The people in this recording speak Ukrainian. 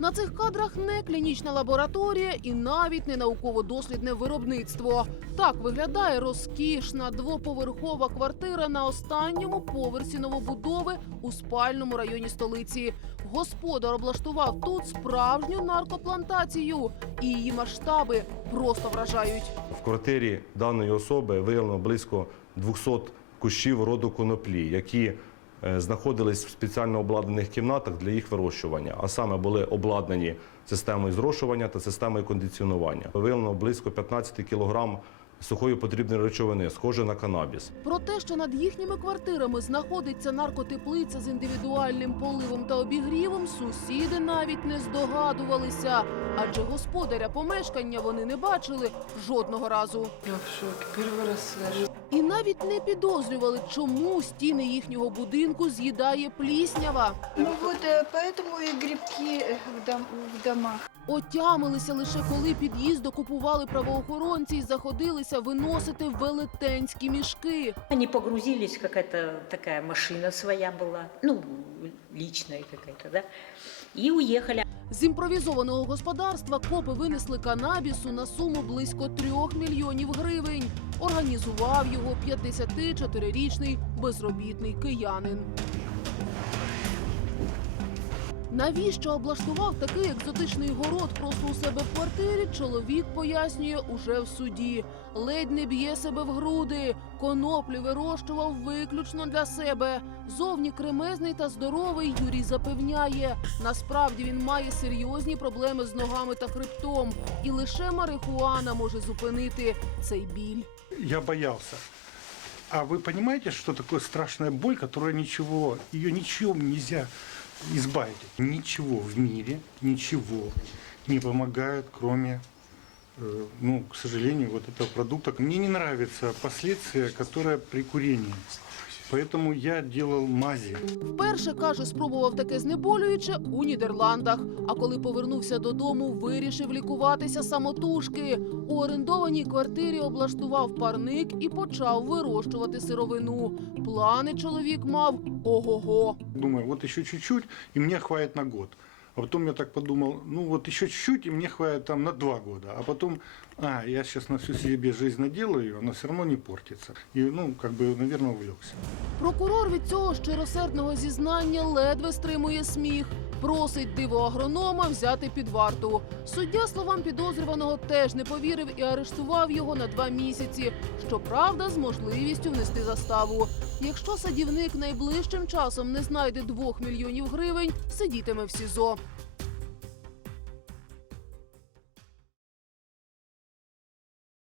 На цих кадрах не клінічна лабораторія і навіть не науково-дослідне виробництво. Так виглядає розкішна двоповерхова квартира на останньому поверсі новобудови у спальному районі столиці. Господар облаштував тут справжню наркоплантацію, і її масштаби просто вражають. В квартирі даної особи виявлено близько 200 кущів роду коноплі, які знаходились в спеціально обладнаних кімнатах для їх вирощування, а саме були обладнані системою зрошування та системою кондиціонування. Виявлено близько 15 кілограм сухої потрібної речовини, схожої на канабіс. Про те, що над їхніми квартирами знаходиться наркотеплиця з індивідуальним поливом та обігрівом, сусіди навіть не здогадувалися, адже господаря помешкання вони не бачили жодного разу. Я в шоке. Первый раз слышу. І навіть не підозрювали, чому стіни їхнього будинку з'їдає пліснява. Ну вот э, поэтому и грибки э, в, дом, в домах. Отямилися лише коли під'їзд окупували правоохоронці і заходилися виносити велетенські мішки. Они погрузились, какая-то такая машина своя была, ну, личная какая-то, да, и уехали. З імпровізованого господарства копи винесли канабісу на суму близько трьох мільйонів гривень. Організував його 54-річний безробітний киянин. Навіщо облаштував такий екзотичний город просто у себе в квартирі? Чоловік пояснює уже в суді. Ледь не б'є себе в груди. Коноплі вирощував виключно для себе. Зовні кремезний та здоровий Юрій запевняє. Насправді він має серйозні проблеми з ногами та хребтом, і лише марихуана може зупинити цей біль. Я боялся. А вы понимаете, что такое страшная боль, которая ничего, ее ничем нельзя избавить? Ничего в мире, ничего не помогает, кроме, э, ну, к сожалению, вот этого продукта. Мне не нравятся последствия, которые при курении. Поэтому я делал мази. Вперше каже, спробував таке знеболююче у Нідерландах. А коли повернувся додому, вирішив лікуватися самотужки. У орендованій квартирі облаштував парник і почав вирощувати сировину. Плани чоловік мав ого-го. Думаю, вот ще чуть-чуть, і мені хватить на год. А потом я так подумал, ну вот еще чуть-чуть, и мне хватит там на два года. А потом, а, я сейчас на всю себе жизнь наделаю, она все равно не портится. И, ну, как бы, наверное, увлекся. Прокурор від цього щиросердного зізнання ледве стримує сміх. Просить диво агронома взяти під варту. Суддя словам підозрюваного теж не повірив і арештував його на два місяці. Щоправда, з можливістю внести заставу. Якщо садівник найближчим часом не знайде двох мільйонів гривень, сидітиме в СІЗО.